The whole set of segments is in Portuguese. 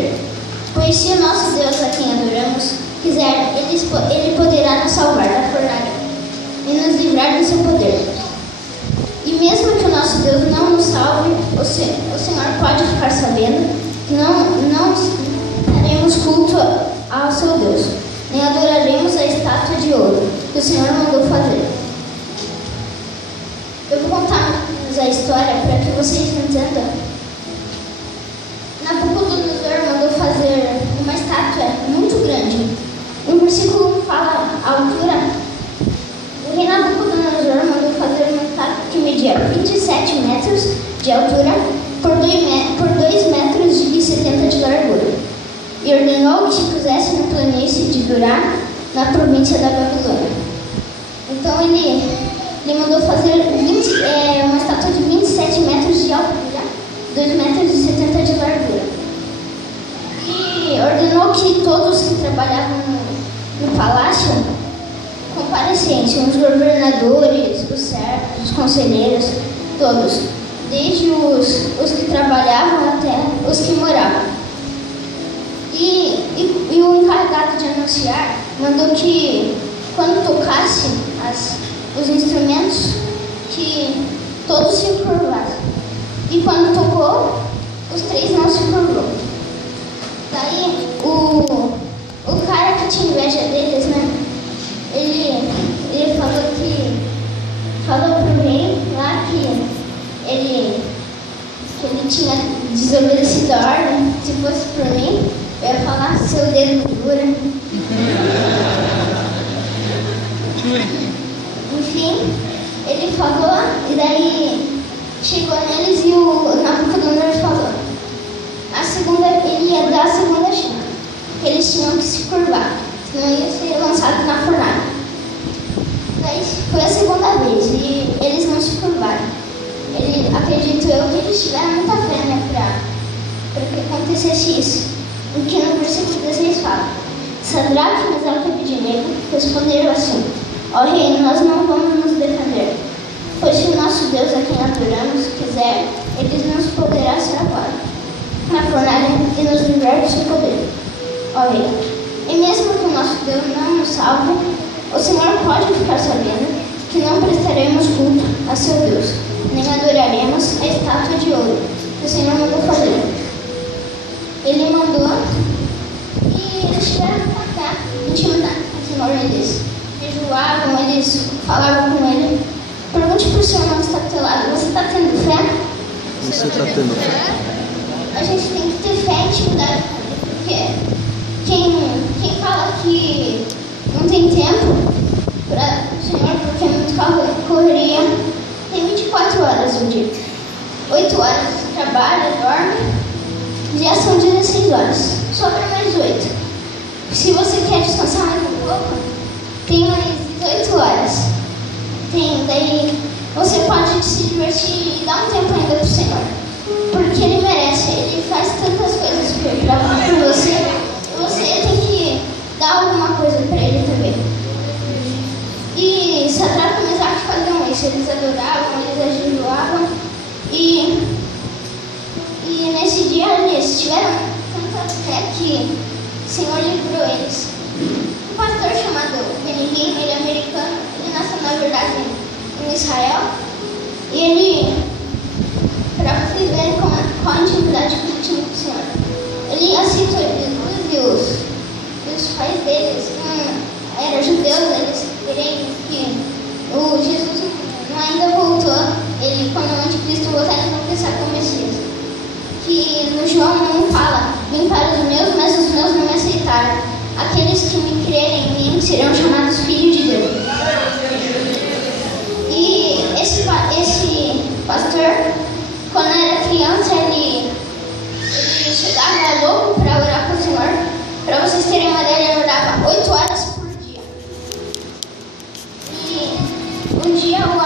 poder. Pois se o nosso Deus, a quem adoramos, quiser, ele poderá nos salvar da fornalha e nos livrar do seu poder. E mesmo que o nosso Deus não nos salve, o Senhor pode ficar sabendo que não daremos culto ao seu Deus, nem adoraremos a estátua de ouro que o Senhor mandou fazer. Eu vou contar a história para que vocês entendam. Nabucodonosor mandou fazer uma estátua muito grande. Um versículo fala a altura. O rei Nabucodonosor mandou fazer uma estátua que media 27 metros de altura por 2 metros e 70 de largura. E ordenou que se pusesse na planície de Durá, na província da Babilônia. Então ele mandou fazer uma estátua de 27 metros de altura, 2 metros e 70 de largura. E ordenou que todos que trabalhavam no palácio comparecessem, os governadores, os servos, os conselheiros, todos, desde os que trabalhavam até os que moravam. E o encarregado de anunciar mandou que, quando tocasse os instrumentos, que todos se curvassem. E quando tocou, os 3 não se curvou. Daí o cara que tinha inveja deles, né? Ele falou pro rei lá que ele tinha desobedecido a ordem. Se fosse por mim, eu ia falar seu dedo dura. Enfim, ele falou, e daí chegou neles e o Nabucodonosor falou. Ele ia dar a segunda chance. Eles tinham que se curvar, senão ia ser lançado na fornalha. Daí foi a segunda vez e eles não se curvaram. Acredito eu que eles tiveram muita fé, né, para que acontecesse isso. Porque no versículo 16 fala: Sadraque, Mesaque e Abednego responderam assim: ó rei, nós não vamos nos defender, pois se o nosso Deus, a quem adoramos, quiser, ele nos poderá salvar na fornalha e nos livrar do seu poder. Ó rei, e mesmo que o nosso Deus não nos salve, o Senhor pode ficar sabendo que não prestaremos culto a seu Deus, nem adoraremos a estátua de ouro que o Senhor mandou fazer. Ele mandou e eles tiveram que atacar, intimidar o Senhor. Eles jejuavam, eles falavam com ele. Pergunte para o seu irmão que está do teu lado: você está tendo fé? Você está tendo fé? A gente tem que ter fé e intimidade, porque quem fala que não tem tempo para o Senhor porque é muito correria, tem 24 horas no dia. 8 horas trabalha, dorme, já são 16 horas, sobra mais 8. Se você quer descansar mais um pouco, tem mais 18 horas. Daí você pode se divertir e dar um tempo ainda para o Senhor, porque Ele merece. Ele faz tantas coisas por você, e você tem que dar alguma coisa para Ele também. E Sadraque e Mesaque faziam isso. Eles adoravam, eles jejuavam, e nesse dia eles tiveram tanta fé que o Senhor livrou eles. Um pastor chamado Benihim, ele é americano, ele nasceu na verdade em Israel, e ele, para vocês verem qual a intimidade que ele tinha com o Senhor, ele aceitou Jesus e os pais deles eram judeus. Eles creem que o Jesus ainda voltou. Quando o anticristo voltar, eles vão pensar que é o Messias. Que no João 1 fala: vim para os meus, mas os meus não me aceitaram. Aqueles que me crerem em mim serão chamados filhos de Deus. E esse pastor, quando era criança, ele chegava louco para orar com o Senhor. Para vocês terem uma ideia, ele orava 8 horas por dia. E um dia um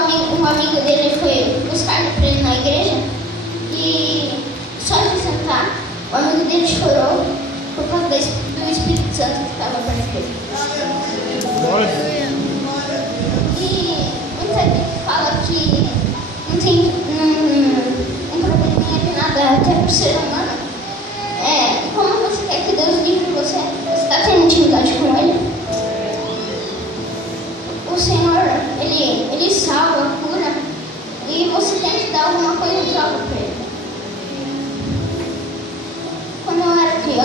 amigo dele foi buscar ele para ele na igreja, e só de sentar, o amigo dele chorou por causa do Espírito Santo que estava perto dele. E muita gente fala que não tem um probleminha de nada, até para o ser humano. Como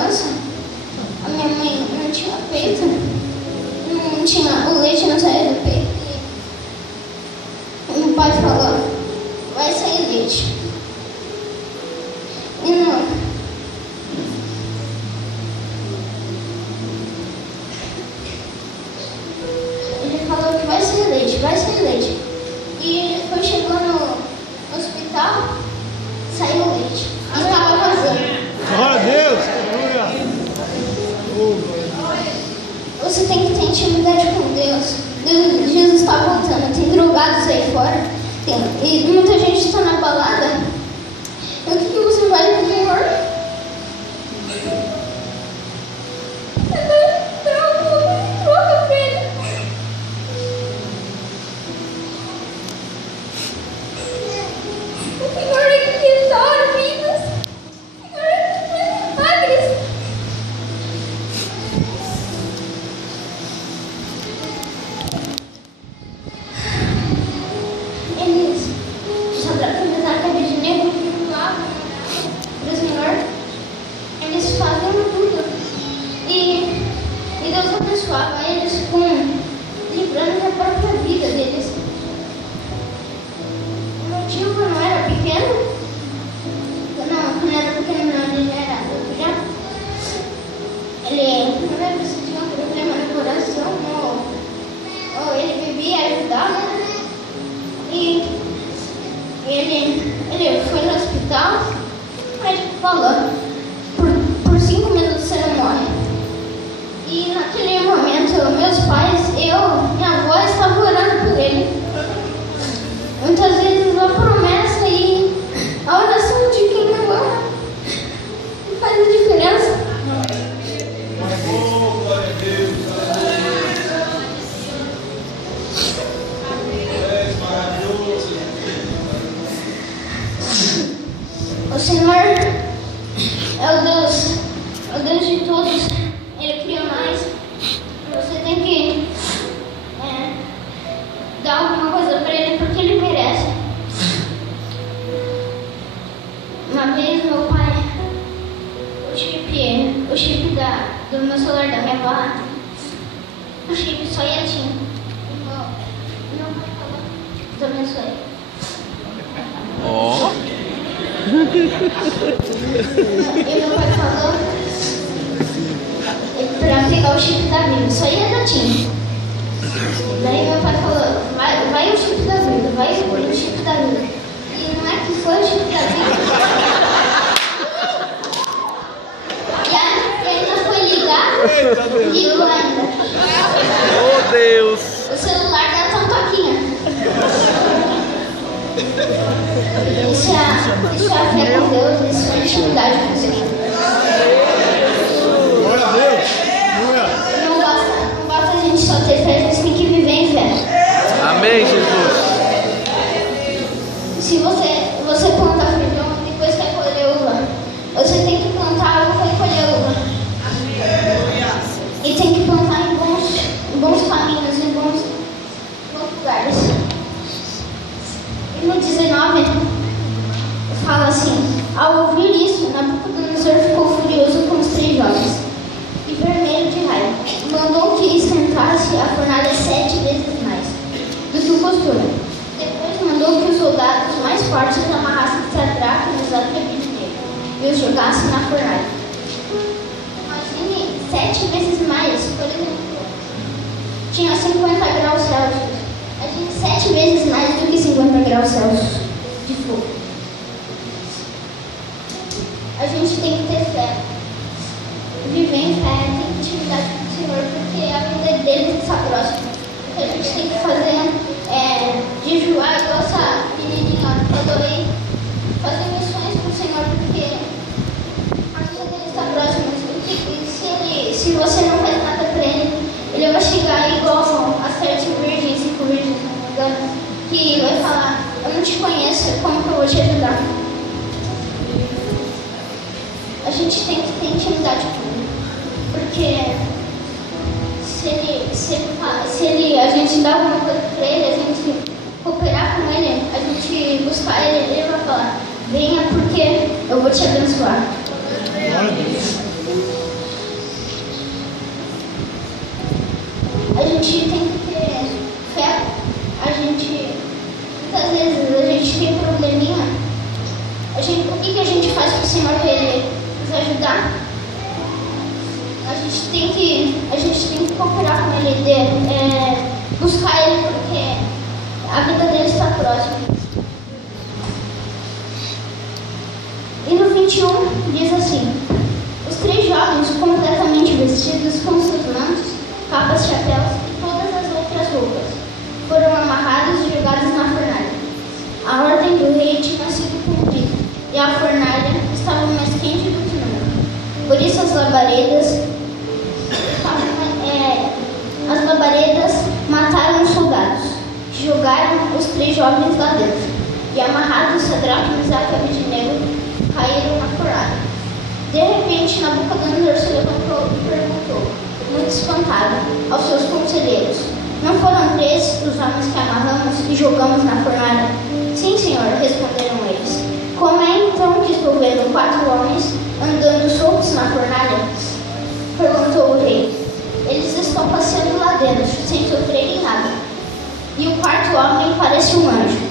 criança, a minha mãe não tinha peito, não tinha, o leite não saía do peito. E meu pai falou, vai sair leite. E não. Ele falou que vai sair leite, vai sair leite. E depois chegou no hospital, saiu o leite. E estava vazio. Glória a Deus! Você tem que ter intimidade com Deus. Jesus está voltando. Tem drogados aí fora. E muita gente está na balada. E o que você vai fazer, Senhor? Troca pra ele. O Senhor é que restaura vidas. O Senhor é que faz milagres. Eles só para começar a cabeça de negro do lado do Senhor, eles fazem tudo e Deus abençoava eles com livrando da própria vida deles. O meu tio, quando era pequeno, quando era pequeno não, ele era adulto já, ele não lembro se tinha um problema no coração ou ele bebia e ajudava. E ele foi no hospital, o médico falou, por 5 minutos você não morre. E naquele momento, meus pais, minha avó estavam orando por ele. Muitas vezes a promessa e a oração de quem não ama faz a diferença. O Senhor é o Deus de todos. Ele cria mais. Você tem que dar alguma coisa para Ele porque Ele merece. Uma vez meu pai, o chip do meu celular da minha avó, o chip só ia tinha. Meu pai falou, Deus abençoe. Ó. E meu pai falou pra pegar o chip da Bíblia, só ia dar tinta. Daí meu pai falou, vai o chip da Bíblia, vai o chip da Bíblia. E não é que foi o chip da Bíblia. E ainda foi ligar, ligou ainda. Oh, Deus! O celular dá tão toquinha. Isso é a fé com Deus, isso é a intimidade com Deus. Glória a Deus! Não basta a gente só ter fé, a gente tem que viver em fé. Amém, Jesus! Se você planta feijão e depois quer colher uva, você tem que plantar uva e colher uva. E tem que plantar em bons caminhos, em bons lugares. E no 19 fala assim, ao ouvir isso, Nabucodonosor ficou furioso com os 3 jovens e vermelho de raiva. Mandou que esquentasse a fornalha 7 vezes mais do que o costume. Depois mandou que os soldados mais fortes amarrassem Sadraque, Mesaque e Abednego e os jogassem na fornalha. Imagine 7 vezes mais, por exemplo, tinha 50 graus Celsius. A gente 7 vezes mais do que 50 graus Celsius de fogo. A gente tem que ter fé, viver em fé, ter intimidade com o Senhor, porque a vida dele está próxima. O que a gente tem que fazer é jejuar, igual essa menininha falou aí, fazer missões com o Senhor, porque a vida dele está próxima. E se você não faz nada para ele vai chegar igual as 7 virgens, 5 virgens, se não me engano, que vai falar, eu não te conheço, como que eu vou te ajudar? A gente tem que ter intimidade com ele, porque a gente dá alguma coisa para ele, a gente cooperar com ele, a gente buscar ele, ele vai falar, venha porque eu vou te abençoar. Glória a Deus. a gente tem que cooperar com ele, buscar ele, porque a vida dele está próxima. E no 21 diz assim: os 3 jovens, completamente vestidos com seus mantos, capas, chapéus e todas as outras roupas, foram amarrados e jogados na fornalha. A ordem do rei tinha sido cumprida, e a fornalha estava mais quente do que nunca. Por isso as labaredas mataram os soldados, jogaram os 3 jovens lá dentro, e amarrados Sadraque, Mesaque e Abednego caíram na fornalha. De repente, Nabucodonosor se levantou e perguntou, muito espantado, aos seus conselheiros: não foram 3 os homens que amarramos e jogamos na fornalha? Sim, senhor, responderam eles. Como é então que estou vendo 4 homens andando soltos na fornalha? Perguntou o rei. Eles estão passeando lá dentro, sem sofrerem nada. E o 4º homem parece um anjo.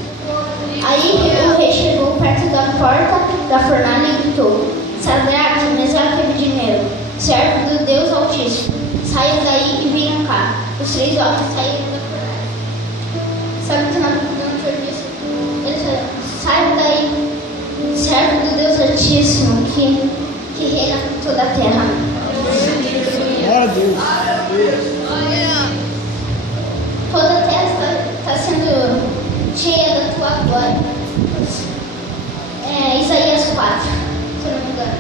Aí o rei chegou perto da porta da fornalha e gritou: Sadraque, Mesaque e Abednego, servo do Deus Altíssimo, saiam daí e venham cá. Os 3 homens saíram da fornalha. Sabe o que Nabucodonosor disse? Ele disse: saiam daí, servo do Deus Altíssimo, que reina por toda a terra. Glória a Deus. Toda a terra está sendo cheia da tua glória. Isaías 4, se eu não me engano.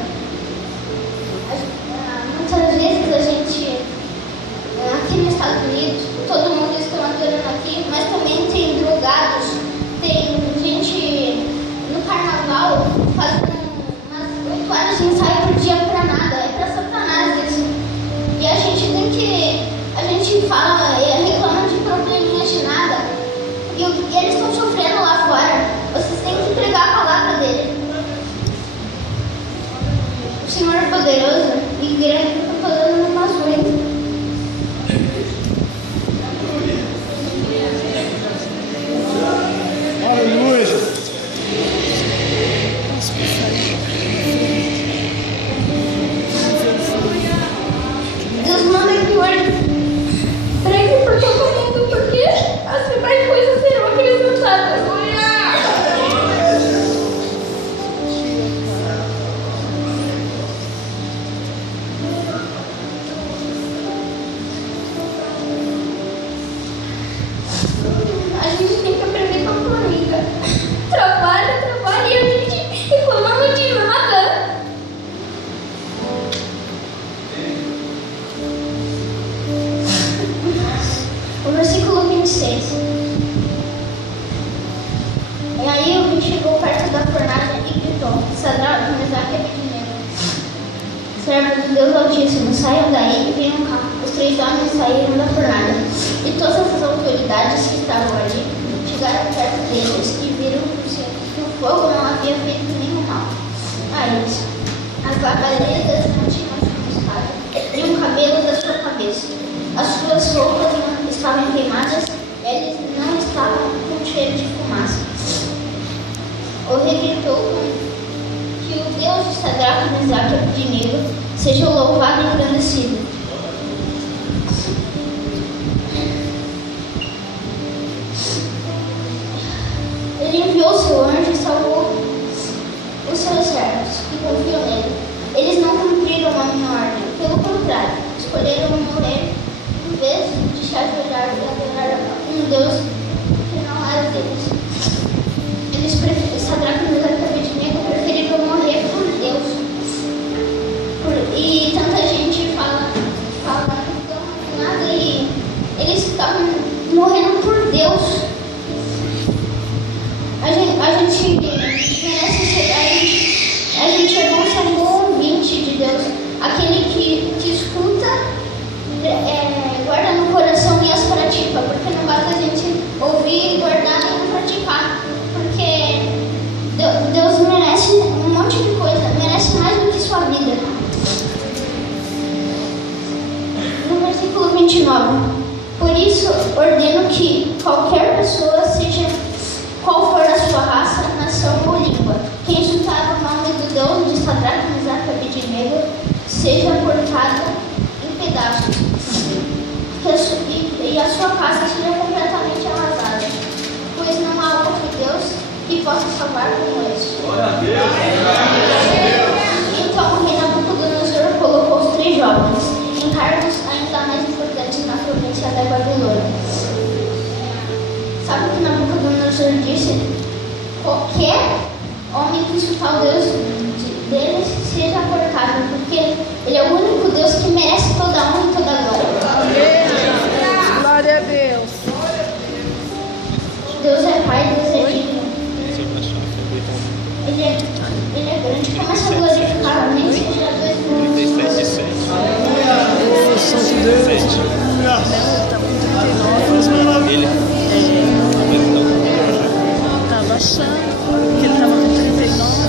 Muitas vezes a gente, aqui nos Estados Unidos, todo mundo está adorando aqui, mas também tem drogados, tem gente no carnaval fazendo umas 8 horas de ensaio por dia pra nada, é pra Satanás isso. E a gente fala, reclama de probleminhas de nada, e eles estão sofrendo lá fora. Vocês têm que pregar a palavra dele. O Senhor é poderoso e grande por todas as nações. Aleluia. Deus manda que hoje pregue por todo mundo, porque as demais coisas serão acrescentadas. A gente tem que aprender com a formiga. Trabalha e a gente reclamando de nada. O versículo 26. E aí o rei chegou perto da fornalha e gritou: Sadraque, Mesaque e Abednego, servos do Deus Altíssimo, saiam daí e venham cá. Os 3 homens saíram da fornalha, e todas as autoridades que estavam ali chegaram perto deles e viram que o fogo não havia feito nenhum mal a eles. As labaredas não tinham chamuscado nem o cabelo da sua cabeça. As suas roupas não estavam queimadas, eles não estavam com cheiro de fumaça. O rei gritou que o Deus de Sadraque, Mesaque e Abednego seja louvado e engrandecido. Ele enviou seu anjo e salvou os seus servos que confiam nele. Eles não cumpriram a minha ordem, pelo contrário, escolheram morrer em vez de se ajoelhar e adorar um Deus que não era deles. Sadraque, Mesaque e Abednego preferiram morrer por Deus. E tanta gente fala não nada, e eles estavam morrendo por Deus. A gente é bom ser um bom ouvinte de Deus, aquele que escuta, guarda no coração e as pratica, porque não basta a gente ouvir, guardar e não praticar, porque Deus merece um monte de coisa, merece mais do que sua vida. No versículo 29, por isso ordeno que qualquer pessoa, seja qual for a sua raça, nação ou língua, quem insultar o nome do Deus de Sadraque, Mesaque e Abednego, seja cortado em e a sua casa seja completamente arrasada, pois não há outro Deus que possa salvar como este. Então o rei Nabucodonosor colocou os 3 jovens em cargos ainda mais importantes na província da Babilônia. Sabe o que Nabucodonosor disse? Qualquer homem que insultar o Deus deles seja cortado, porque ele é o único Deus que merece toda a honra e toda a glória. Glória a Deus. Deus é Pai, Deus é digno. Ele é grande. Começa a glorificar, nem seja 2 minutos. Santo Deus. Faz maravilha. Estava achando que ele estava com 39.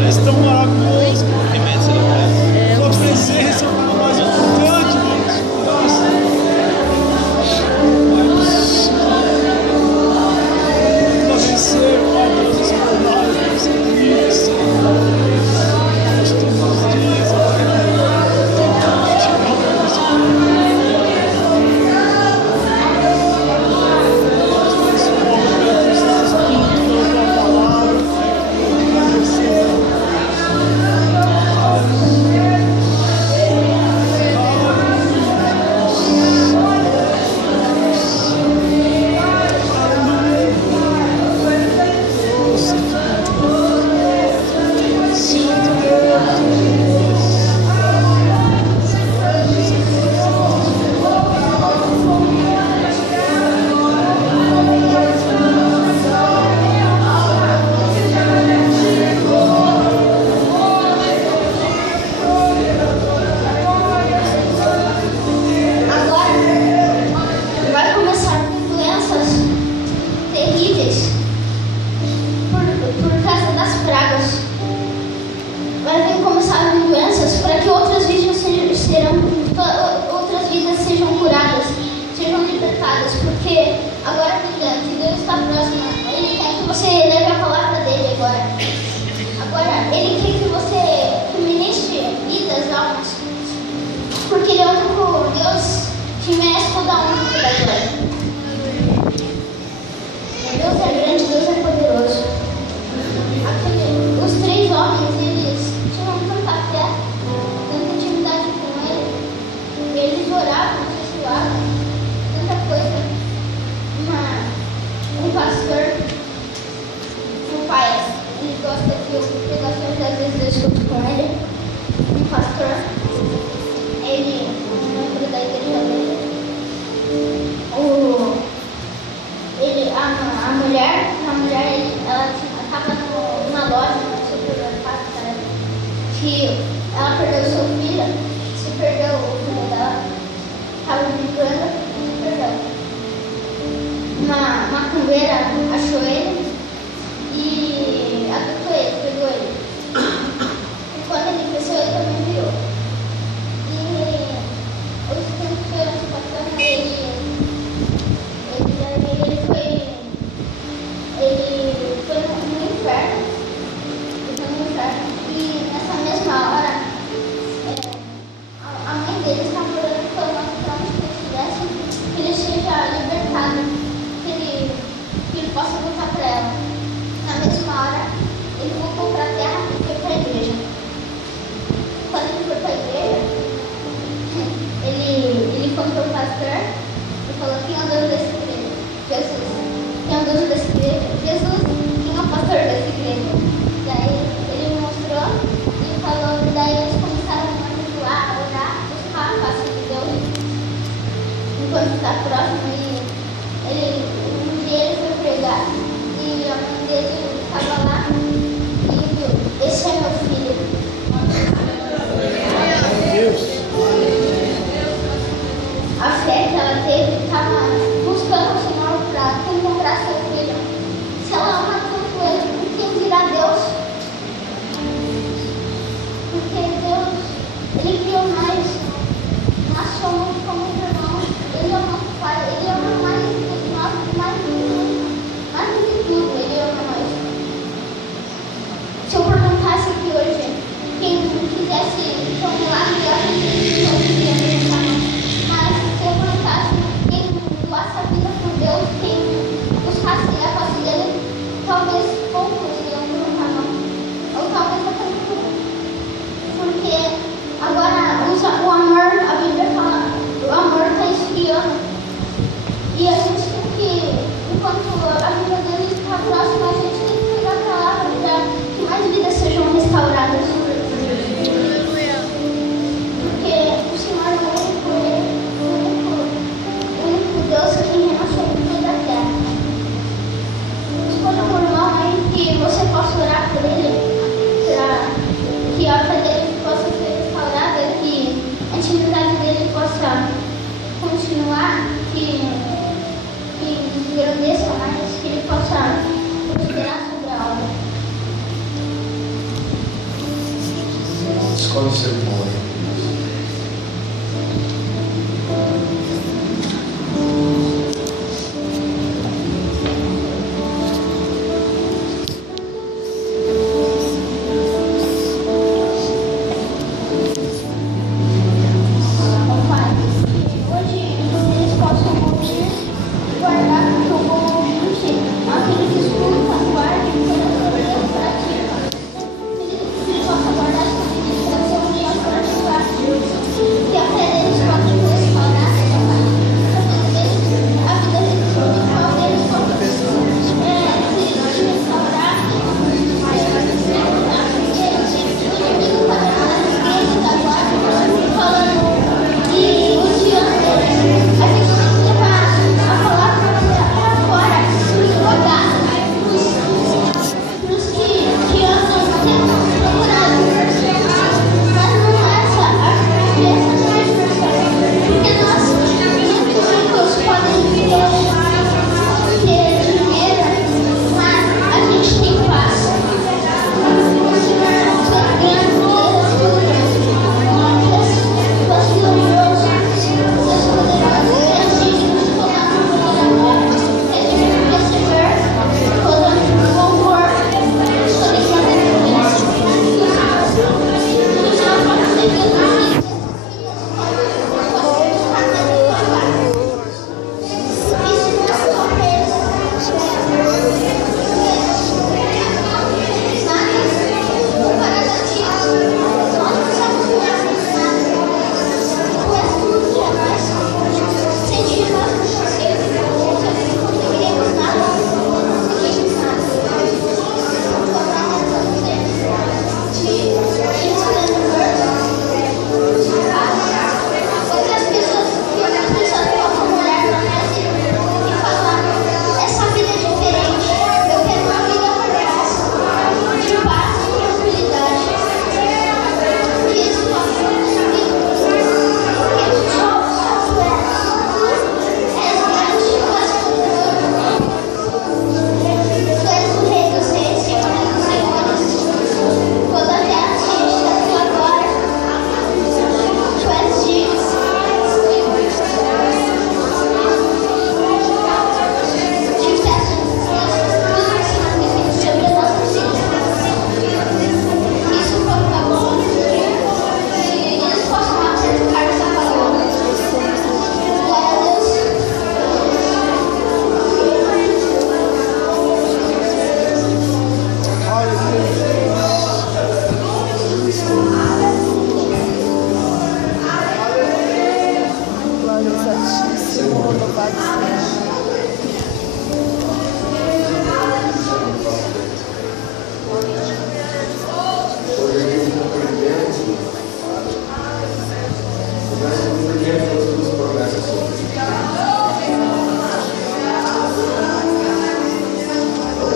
Deus, tão maravilhoso. Sua presença para nós é importante, Deus. Nossa. Para vencer, Pai Deus, as jornadas, as vidas, todos os dias, porque agora que Deus está próximo, Ele quer que você leve a palavra dele agora. Agora, Ele quer que você ministre vidas, almas, porque Ele é o único Deus que merece toda a honra e toda a glória. Deus é grande, Deus é poderoso. Os 3 homens, eles tinham tanta fé, tanta intimidade com Ele, eles oravam, jejuavam, tanta coisa. Um pastor, um pai, ele gosta que eu pregações, às vezes eu escuto com ele. Um pastor, ele, um membro da igreja dele, a mulher, ela estava numa loja, no supermercado, que ela perdeu seu filho, se perdeu o filho dela, estava brincando, perdeu. Uma macumbeira achou ele e adotou ele, pegou ele. E quando ele cresceu, ele também virou. E os tempos foram se passando, ele foi no inferno. E nessa mesma hora, a mãe dele estava orando para que ele seja libertado. Que ele possa voltar para ela. Escolhe o seu irmão aí.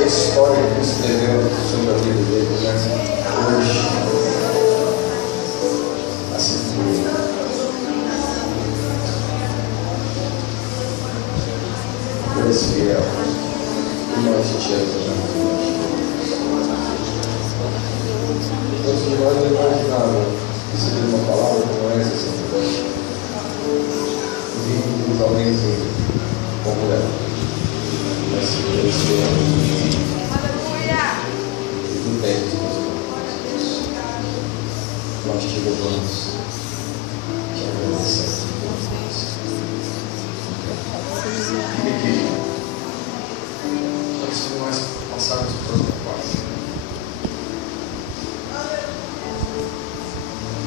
História que escreveu sobre a vida dele começa hoje. Assim foi. Deus fiel. E nós te amamos. Todos de nós não imaginavam receber uma palavra como essa, Senhor. Vindo dos homens como ela. Mas Deus fiel. Nós te louvamos, te agradecemos. Antes de nós passarmos para outra parte,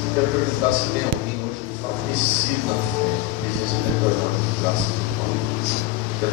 eu quero perguntar se tem alguém hoje que está aquecido na fé, que Jesus retornar de graça.